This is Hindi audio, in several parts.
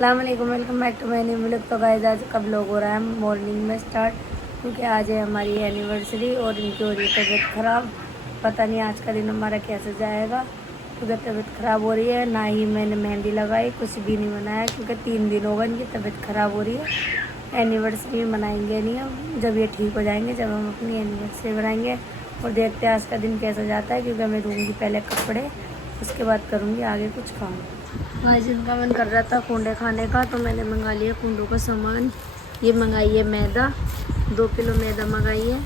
अस्सलाम वालेकुम, welcome back to my new vlog. तो गाइस आज का व्लॉग हो रहा है मॉर्निंग में स्टार्ट, क्योंकि आज है हमारी एनिवर्सरी और इनकी हो रही है तबीयत ख़राब। पता नहीं आज का दिन हमारा कैसे जाएगा, क्योंकि तबीयत ख़राब हो रही है। ना ही मैंने मेहंदी लगाई, कुछ भी नहीं बनाया, क्योंकि 3 दिन हो गए इनकी तबीयत ख़राब हो रही है। एनिवर्सरी मनाएंगे नहीं हम, जब ये ठीक हो जाएंगे जब हम अपनी एनिवर्सरी बनाएंगे। और देखते हैं आज का दिन कैसा जाता है, क्योंकि मैं धोऊँगी पहले कपड़े, उसके बाद करूँगी आगे कुछ काम। आज इनका मन कर रहा था कुंडे खाने का, तो मैंने मंगा लिया कुंडों का सामान। ये मंगाई है मैदा, 2 किलो मैदा मंगाई है,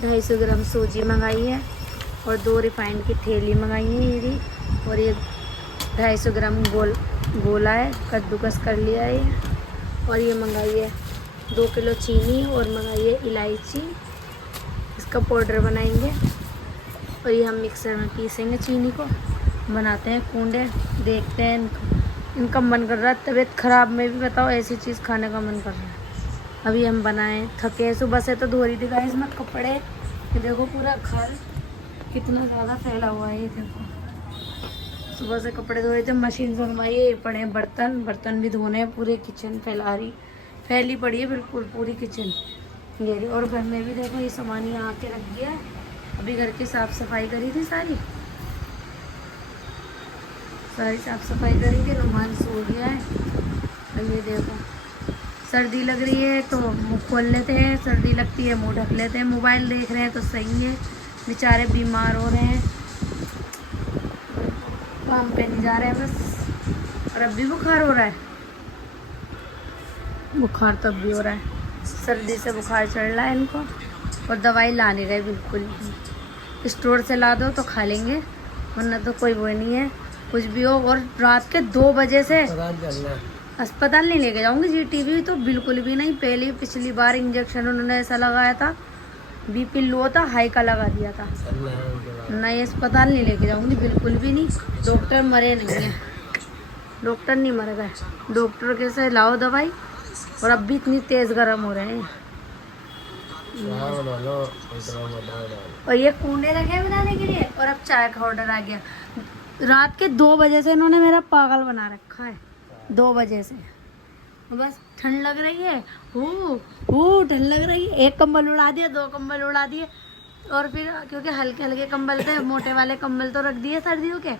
250 ग्राम सूजी मंगाई है, और 2 रिफाइंड की थैली मंगाई है ये। और ये 250 ग्राम गोला है, कद्दूकस कर लिया है ये। और ये मंगाई है 2 किलो चीनी, और मंगाई है इलायची, इसका पाउडर बनाएंगे। और ये हम मिक्सर में पीसेंगे चीनी को, बनाते हैं कूंडे। देखते हैं इनका मन कर रहा है, तबीयत ख़राब में भी बताओ ऐसी चीज़ खाने का मन कर रहा है। अभी हम बनाए, थके सुबह से, तो धो रही थी गाइस मैं कपड़े। ये देखो पूरा घर कितना ज़्यादा फैला हुआ है, ये देखो सुबह से कपड़े धो रहे थे, मशीन से धोए। ये पड़े हैं बर्तन भी धोने हैं, पूरे किचन फैली पड़ी है बिल्कुल पूरी किचन ये। और घर में भी देखो ये सामान यहाँ आके रख दिया है। अभी घर की साफ़ सफाई करी थी, सारी साफ़ सफाई करी थी। रुमाल सो गया है। और ये देखो सर्दी लग रही है तो मुँह खोल लेते हैं, सर्दी लगती है मुँह ढक लेते हैं। मोबाइल देख रहे हैं तो सही है, बेचारे बीमार हो रहे हैं, काम पे नहीं जा रहे हैं बस। और अब भी बुखार हो रहा है, बुखार तब भी हो रहा है, सर्दी से बुखार चढ़ रहा है इनको। और दवाई ला नहीं रहे बिल्कुल भी, स्टोर से ला दो तो खा लेंगे, वरना तो कोई वो नहीं है कुछ भी हो। और रात के 2 बजे से अस्पताल नहीं लेके जाऊंगी। जीटीवी तो बिल्कुल भी नहीं। पिछली बार इंजेक्शन उन्होंने ऐसा लगाया था, बीपी लो था, हाई का लगा दिया था। नहीं, अस्पताल नहीं लेके जाऊंगी बिल्कुल भी नहीं। डॉक्टर मरे नहीं हैं, डॉक्टर नहीं मर गए, डॉक्टर के से लाओ दवाई। और अब भी इतनी तेज़ गर्म हो रहे हैं। और ये कूंडे लगे बनाने के लिए, और अब चाय का ऑर्डर आ गया। रात के 2 बजे से इन्होंने मेरा पागल बना रखा है, 2 बजे से। बस ठंड लग रही है, ठंड लग रही है, एक कंबल उड़ा दिया, 2 कंबल उड़ा दिए। और फिर क्योंकि हल्के हल्के कंबल थे, मोटे वाले कंबल तो रख दिए सर्दियों के,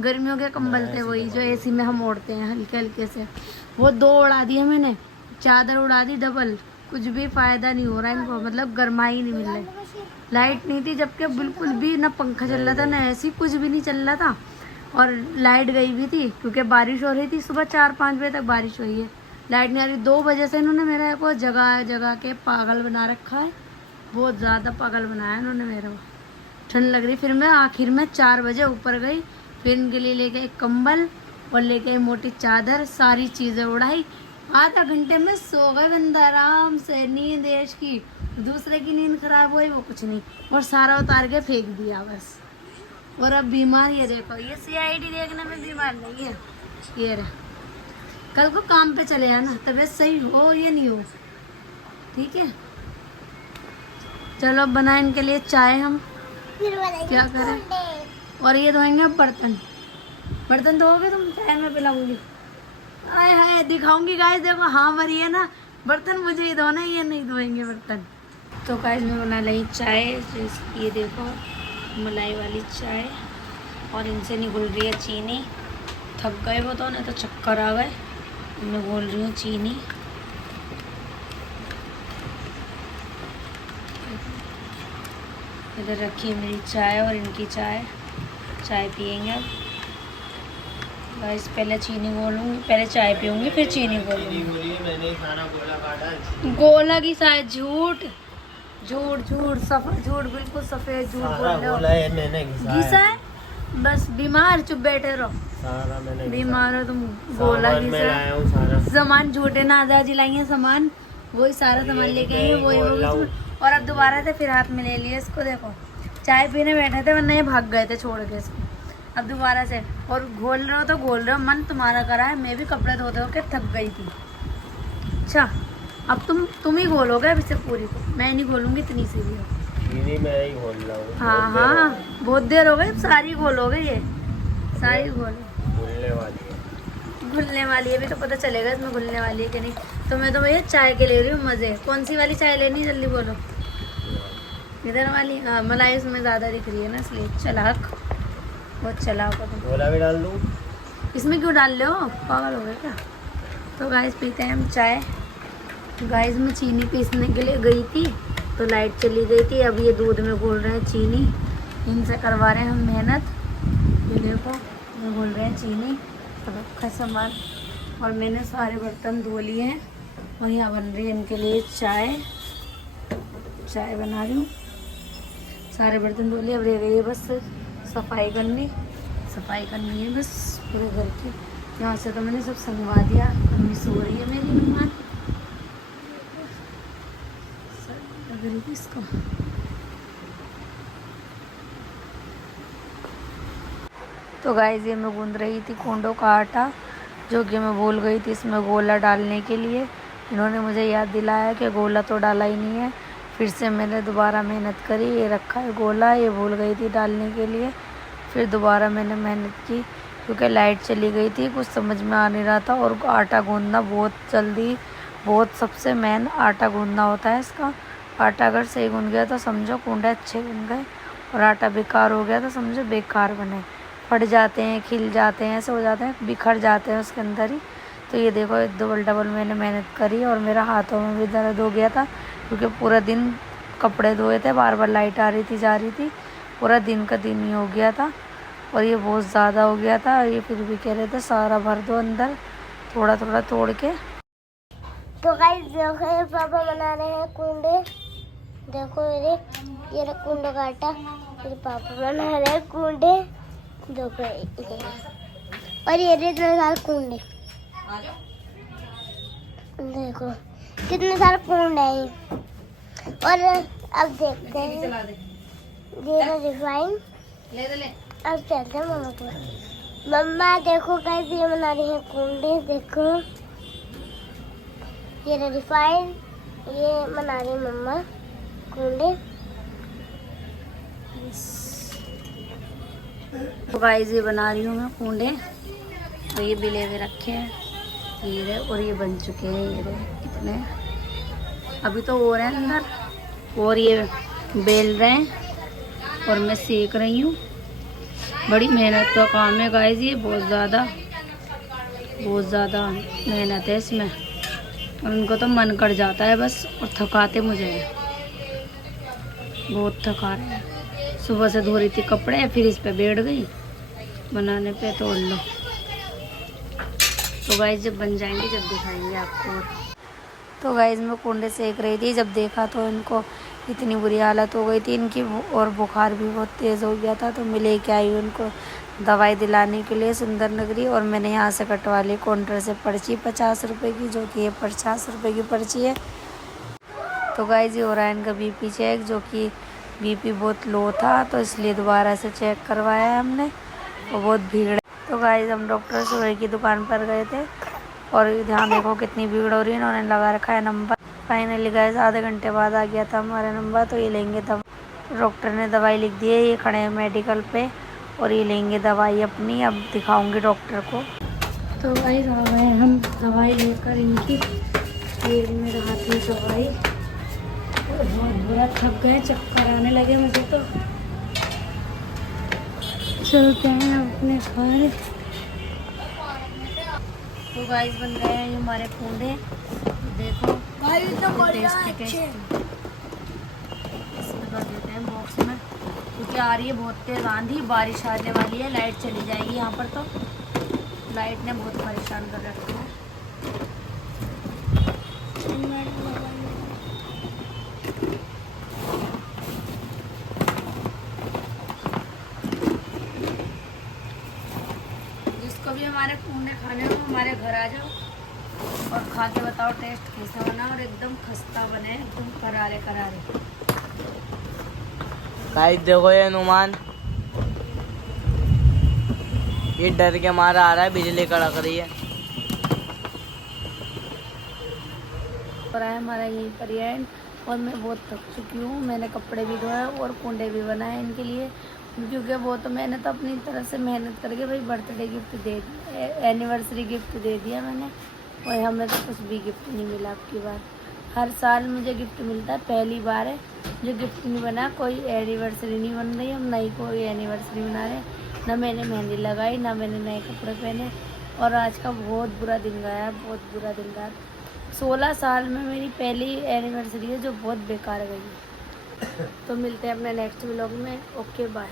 गर्मियों के कंबल थे वही जो एसी में हम ओढ़ते हैं हल्के हल्के से, वो 2 उड़ा दिए मैंने। चादर उड़ा दी डबल, कुछ भी फ़ायदा नहीं हो रहा है इनको, मतलब गर्माई नहीं मिल रही। लाइट नहीं थी, जबकि बिल्कुल भी ना पंखा चल रहा था ना ऐसी, कुछ भी नहीं चल रहा था। और लाइट गई भी थी, क्योंकि बारिश हो रही थी, सुबह 4-5 बजे तक बारिश हुई है, लाइट नहीं आ रही। 2 बजे से इन्होंने मेरे को जगह जगह के पागल बना रखा है, बहुत ज़्यादा पागल बनाया इन्होंने मेरे को। ठंड लग रही, फिर मैं आखिर में 4 बजे ऊपर गई, फिर इनके लिए लेके एक कंबल और लेके मोटी चादर, सारी चीज़ें उड़ाई। आधा घंटे में सो गए बंदा आराम से, नींद ऐश की। दूसरे की नींद खराब हुई वो कुछ नहीं, और सारा उतार के फेंक दिया बस। और अब बीमार, ये देखो ये CID देखने में बीमार नहीं है, ये रहा। कल को काम पे चले आना, तबीयत सही हो ये नहीं हो, ठीक है। चलो अब बनाए इनके लिए चाय, हम क्या करें। और ये धोएंगे अब बर्तन धोओगे तुम, चाय में पिलाऊंगी। आए हाय दिखाऊंगी गाइस, देखो हाँ मरी है ना, बर्तन मुझे ही धोना, ये नहीं धोएंगे बर्तन। तो गाइस मैं बना ली चाय, ये देखो मलाई वाली चाय, और इनसे नहीं घुल रही है चीनी। थक गए वो तो, नहीं तो चक्कर आ गए। मैं घोल रही हूँ चीनी। इधर रखी है मेरी चाय और इनकी चाय पियेंगे अब गाइस। पहले चीनी घोलूँगी, पहले चाय पीऊँगी, फिर चीनी घोलूँगी। गोला की शायद झूठ बिल्कुल सफेद झूठ बोल रहे हो। घिसा है बस, बीमार, चुप बैठे रहो, बीमार हो तुम। गोला घिसा सामान झूठे ना, आधा जिलाइए सामान, वही सारा सामान लेके आएंगे, वही। और अब दोबारा से फिर हाथ में ले लिए इसको, देखो चाय पीने बैठे थे, वरना ये भाग गए थे छोड़ के इसको। अब दोबारा से, और घोल रहे हो, मन तुम्हारा करा है, मैं भी कपड़े धोते हो के थक गई थी। अच्छा अब तुम ही घोलोगे अब इसे पूरी को, मैं नहीं घोलूंगी इतनी सी भी। मैं ही घोल रहा हूँ। हाँ बहुत देर हो गई, सारी घोलोगे, ये सारी घोलो। घुलने वाली है, घुलने वाली है, अभी तो पता चलेगा इसमें घुलने वाली है कि नहीं। तो मैं तो भैया चाय के ले रही हूँ मज़े। कौन सी वाली चाय लेनी, जल्दी बोलो। इधर वाली, हाँ मलाई उसमें ज़्यादा दिख रही है ना, इसलिए। चलाक, बहुत चलाक हो तुम। गोला भी डाल दूँ? इसमें क्यों डाल रहे हो, पागल हो गए क्या। तो गाइस पीते हैं हम चाय। गाइस मैं चीनी पीसने के लिए गई थी तो लाइट चली गई थी। अब ये दूध में घोल रहे हैं चीनी, इनसे करवा रहे हैं हम मेहनत। ये देखो ये घोल रहे हैं चीनी, अब रखा सामान। और मैंने सारे बर्तन धो लिए हैं और यहाँ बन रही है इनके लिए चाय। चाय बना रही हूँ, सारे बर्तन धो लिए। अब रह गई है बस सफाई करनी है बस पूरे घर की। यहाँ से तो मैंने सब संगवा दिया। अम्मी सो रही है मेरी मेहमान, लग रही है इसको। तो गाइस ये मैं गूंद रही थी कोंडों का आटा, जो कि मैं भूल गई थी इसमें गोला डालने के लिए। इन्होंने मुझे याद दिलाया कि गोला तो डाला ही नहीं है। फिर से मैंने दोबारा मेहनत करी, ये रखा है गोला, ये भूल गई थी डालने के लिए। फिर दोबारा मैंने मेहनत की क्योंकि लाइट चली गई थी, कुछ समझ में आ नहीं रहा था। और आटा गूंदना बहुत जल्दी, बहुत सबसे मेन आटा गूंदना होता है इसका। आटा अगर सही गूंद गया तो समझो कुंडे अच्छे बन गए, और आटा बेकार हो गया तो समझो बेकार बने। फट जाते हैं, खिल जाते हैं, ऐसे हो जाते हैं, बिखर जाते हैं उसके अंदर ही। तो ये देखो डबल मैंने मेहनत करी और मेरा हाथों में भी दर्द हो गया था क्योंकि पूरा दिन कपड़े धोए थे, बार बार लाइट आ रही थी जा रही थी, पूरा दिन का दिन ही हो गया था। और ये बहुत ज़्यादा हो गया था। ये फिर भी कह रहे थे सारा भर दो अंदर, थोड़ा थोड़ा तोड़ के। तो गाइस देखो ये पापा बना रहे हैं कुंडे। देखो ये कुंडों का आटा, मेरे पापा बना रहे हैं कुंडे। देखो ये। और ये इतने सारे कुंडे, देखो कितने सारे कुंडे हैं। और अब देखते हैं ये रिफाइन। अब चलते हैं मम्मा को। मम्मा देखो गाइस ये बना रही है कुंडे। देखो ये रिफाइन, ये बना रही है मम्मा कुंडे। तो गाइस ये बना रही हूँ मैं कुंडे। और ये बिले हुए रखे हैं, ये रहे, और ये बन चुके हैं, ये रहे कितने। अभी तो हो रहे हैं अंदर, और ये बेल रहे हैं और मैं सेक रही हूँ। बड़ी मेहनत का काम है गाइस, ये बहुत ज़्यादा मेहनत है इसमें। और उनको तो मन कर जाता है बस, और थकाते मुझे हैं, बहुत थका रहे हैं। सुबह से धो रही थी कपड़े, फिर इस पे बैठ गई बनाने पे, तोड़ लो। तो गाइस जब बन जाएंगे जब दिखाएंगे आपको। तो गाइस मैं कुंडे सेक रही थी, जब देखा तो इनको इतनी बुरी हालत हो गई थी इनकी, और बुखार भी बहुत तेज़ हो गया था। तो मैं लेके आई उनको दवाई दिलाने के लिए सुंदर नगरी। और मैंने यहाँ से कटवा ली काउंटर से पर्ची 50 रुपये की, जो कि ये 50 रुपये की पर्ची है। तो गाइस ये हो रहा है इनका बीपी चेक, जो कि बीपी बहुत लो था तो इसलिए दोबारा से चेक करवाया है हमने, और बहुत भीड़ है। तो गाइस हम डॉक्टर सुबह की दुकान पर गए थे, और यहाँ देखो कितनी भीड़ हो रही है। इन्होंने लगा रखा है नंबर। फाइनली गाइस आधे घंटे बाद आ गया था हमारा नंबर। तो ये लेंगे दवा, डॉक्टर ने दवाई लिख दी है, ये खड़े हैं मेडिकल पे, और ये लेंगे दवाई अपनी। अब दिखाऊंगी डॉक्टर को। तो गाइस आ गए हम दवाई लेकर इनकी। ये मेरे हाथ में दवाई, बहुत बुरा थक गए, चक्कर आने लगे मुझे। तो चलते हैं अपने घर। तो गाइस बन गए हैं ये हमारे कुंडे, देखो टेस्टी। इसमें कर देते हैं बॉक्स में, क्योंकि आ रही है बहुत तेज आंधी, बारिश आने वाली है, लाइट चली जाएगी यहाँ पर। तो लाइट ने बहुत परेशान कर रखा है। जिसको भी हमारे कुंडे खाने हो हमारे घर आ जाओ और खा के बताओ टेस्ट कैसा बना। और एकदम खस्ता बने, एकदम करारे करारे। गाइस देखो ये नुमान, ये डर के मारा आ रहा है, बिजली कड़क रही है। और है हमारा यही पर्यटन, और मैं बहुत थक चुकी हूँ। मैंने कपड़े भी धोए और कुंडे भी बनाए इनके लिए, क्योंकि वो तो मैंने तो अपनी तरफ से मेहनत करके भाई बर्थडे गिफ्ट दे दिया, एनिवर्सरी गिफ्ट दे दिया मैंने, और हमें तो कुछ भी गिफ्ट नहीं मिला अब की बार। हर साल मुझे गिफ्ट मिलता है, पहली बार है जो गिफ्ट नहीं बना। कोई एनिवर्सरी नहीं बन रही, हम नई कोई एनिवर्सरी मना रहे, ना मैंने मेहंदी लगाई, ना मैंने नए कपड़े पहने, और आज का बहुत बुरा दिन गया, बहुत बुरा दिन गया। 16 साल में मेरी पहली एनिवर्सरी है जो बहुत बेकार गई है। तो मिलते हैं अपने नेक्स्ट व्लॉग में। Okay bye.